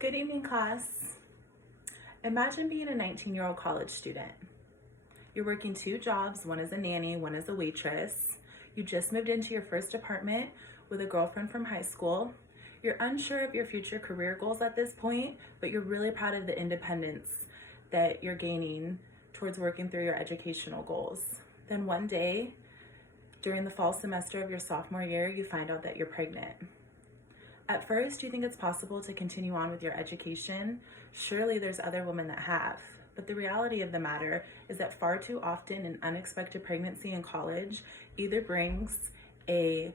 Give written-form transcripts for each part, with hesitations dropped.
Good evening, class. Imagine being a 19-year-old college student. You're working two jobs, one as a nanny, one as a waitress. You just moved into your first apartment with a girlfriend from high school. You're unsure of your future career goals at this point, but you're really proud of the independence that you're gaining towards working through your educational goals. Then one day, during the fall semester of your sophomore year, you find out that you're pregnant. At first, you think it's possible to continue on with your education. Surely there's other women that have. But the reality of the matter is that far too often an unexpected pregnancy in college either brings a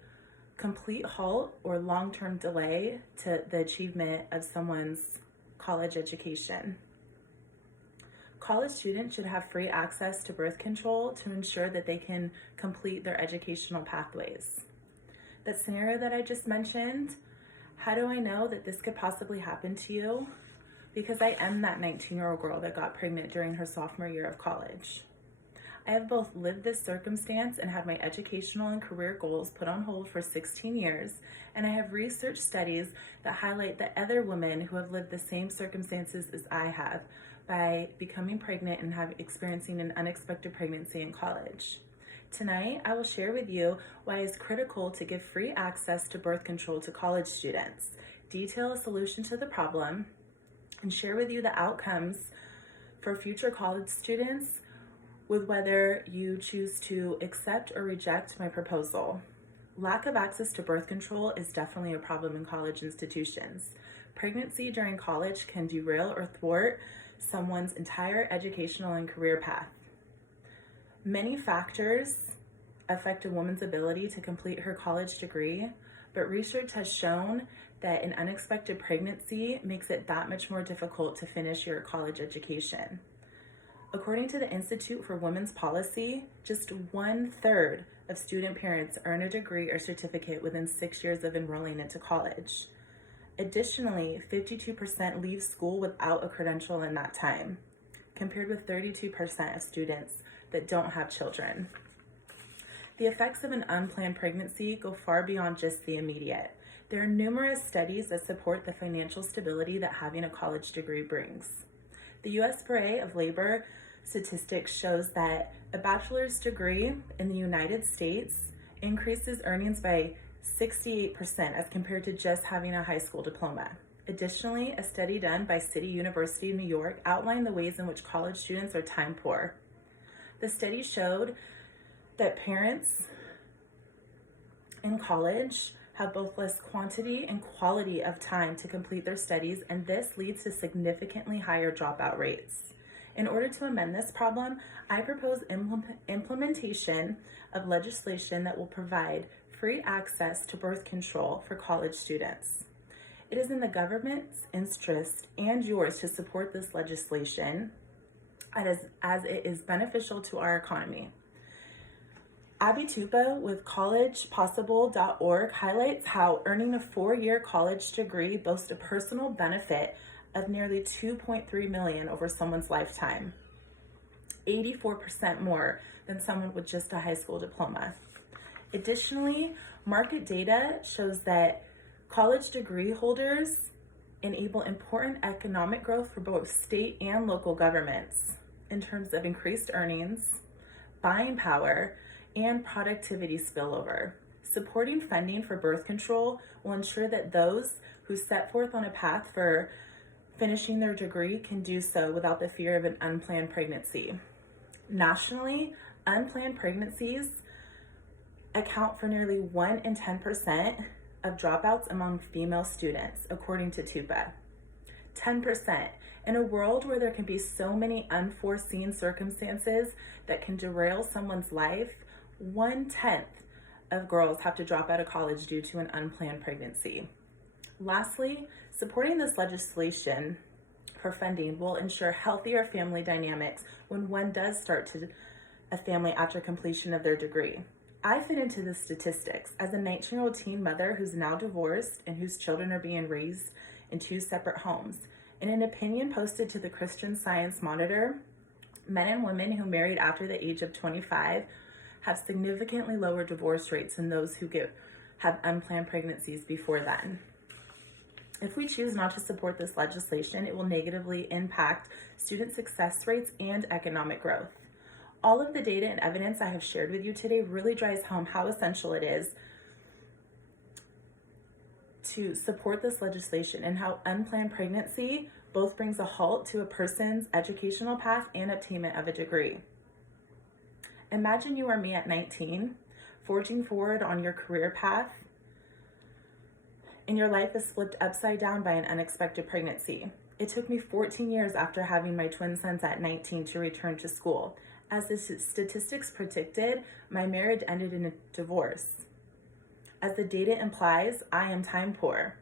complete halt or long-term delay to the achievement of someone's college education. College students should have free access to birth control to ensure that they can complete their educational pathways. That scenario that I just mentioned, how do I know that this could possibly happen to you? Because I am that 19-year-old girl that got pregnant during her sophomore year of college. I have both lived this circumstance and had my educational and career goals put on hold for 16 years, and I have researched studies that highlight that other women who have lived the same circumstances as I have by becoming pregnant and experiencing an unexpected pregnancy in college. Tonight, I will share with you why it's critical to give free access to birth control to college students, detail a solution to the problem, and share with you the outcomes for future college students with whether you choose to accept or reject my proposal. Lack of access to birth control is definitely a problem in college institutions. Pregnancy during college can derail or thwart someone's entire educational and career path. Many factors affect a woman's ability to complete her college degree, but research has shown that an unexpected pregnancy makes it that much more difficult to finish your college education. According to the Institute for Women's Policy, just 1/3 of student parents earn a degree or certificate within 6 years of enrolling into college. Additionally, 52% leave school without a credential in that time, compared with 32% of students that don't have children. The effects of an unplanned pregnancy go far beyond just the immediate. There are numerous studies that support the financial stability that having a college degree brings. The U.S. Bureau of Labor Statistics shows that a bachelor's degree in the United States increases earnings by 68% as compared to just having a high school diploma. Additionally, a study done by City University of New York outlined the ways in which college students are time poor. The study showed that parents in college have both less quantity and quality of time to complete their studies, and this leads to significantly higher dropout rates. In order to amend this problem, I propose implementation of legislation that will provide free access to birth control for college students. It is in the government's interest and yours to support this legislation as it is beneficial to our economy. Abby Tupa with collegepossible.org highlights how earning a 4-year college degree boasts a personal benefit of nearly $2.3 million over someone's lifetime, 84% more than someone with just a high school diploma. Additionally, market data shows that college degree holders enable important economic growth for both state and local governments in terms of increased earnings, buying power, and productivity spillover. Supporting funding for birth control will ensure that those who set forth on a path for finishing their degree can do so without the fear of an unplanned pregnancy. Nationally, unplanned pregnancies account for nearly 1 in 10% of dropouts among female students, according to TUPA. 10%. In a world where there can be so many unforeseen circumstances that can derail someone's life, 1/10 of girls have to drop out of college due to an unplanned pregnancy. Lastly, supporting this legislation for funding will ensure healthier family dynamics when one does start a family after completion of their degree. I fit into the statistics as a 19-year-old teen mother who's now divorced and whose children are being raised in 2 separate homes. In an opinion posted to the Christian Science Monitor, men and women who married after the age of 25 have significantly lower divorce rates than those who have unplanned pregnancies before then. If we choose not to support this legislation, it will negatively impact student success rates and economic growth. All of the data and evidence I have shared with you today really drives home how essential it is to support this legislation and how unplanned pregnancy both brings a halt to a person's educational path and obtainment of a degree. Imagine you are me at 19, forging forward on your career path, and your life is flipped upside down by an unexpected pregnancy. It took me 14 years after having my twin sons at 19 to return to school. As the statistics predicted, my marriage ended in a divorce. As the data implies, I am time poor.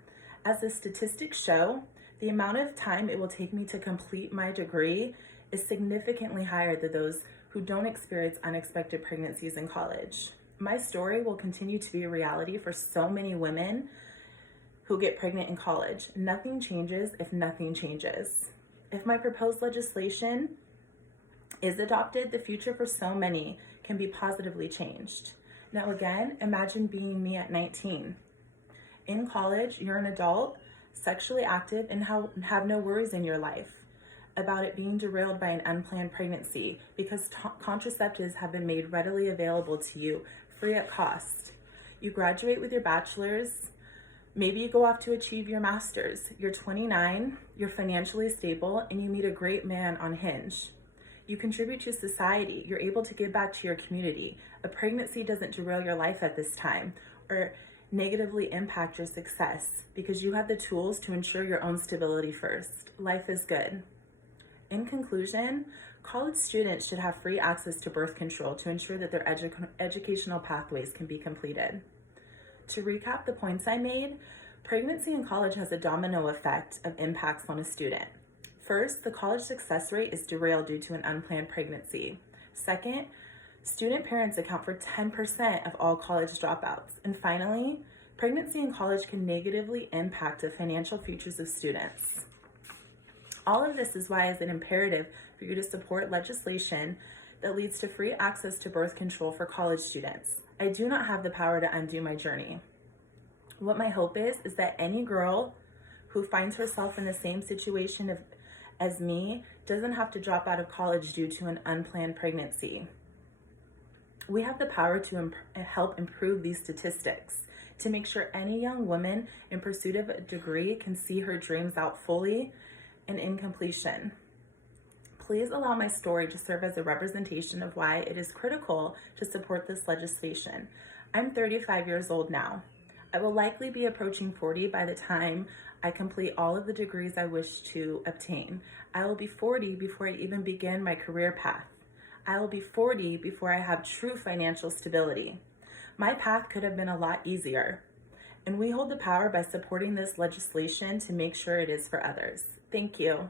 As the statistics show, the amount of time it will take me to complete my degree is significantly higher than those who don't experience unexpected pregnancies in college. My story will continue to be a reality for so many women who get pregnant in college. Nothing changes if nothing changes. If my proposed legislation is adopted, the future for so many can be positively changed. Now again, imagine being me at 19. In college, you're an adult, sexually active, and have no worries in your life about it being derailed by an unplanned pregnancy because contraceptives have been made readily available to you free at cost. You graduate with your bachelor's, maybe you go off to achieve your master's. You're 29, you're financially stable, and you meet a great man on Hinge. You contribute to society, you're able to give back to your community. A pregnancy doesn't derail your life at this time or negatively impact your success because you have the tools to ensure your own stability first. Life is good. In conclusion, college students should have free access to birth control to ensure that their educational pathways can be completed. To recap the points I made, pregnancy in college has a domino effect of impacts on a student. First, the college success rate is derailed due to an unplanned pregnancy. Second, student parents account for 10% of all college dropouts. And finally, pregnancy in college can negatively impact the financial futures of students. All of this is why it's an imperative for you to support legislation that leads to free access to birth control for college students. I do not have the power to undo my journey. What my hope is that any girl who finds herself in the same situation as me doesn't have to drop out of college due to an unplanned pregnancy. We have the power to help improve these statistics, to make sure any young woman in pursuit of a degree can see her dreams out fully and in completion. Please allow my story to serve as a representation of why it is critical to support this legislation. I'm 35 years old now. I will likely be approaching 40 by the time I complete all of the degrees I wish to obtain. I will be 40 before I even begin my career path. I will be 40 before I have true financial stability. My path could have been a lot easier, and we hold the power by supporting this legislation to make sure it is for others. Thank you.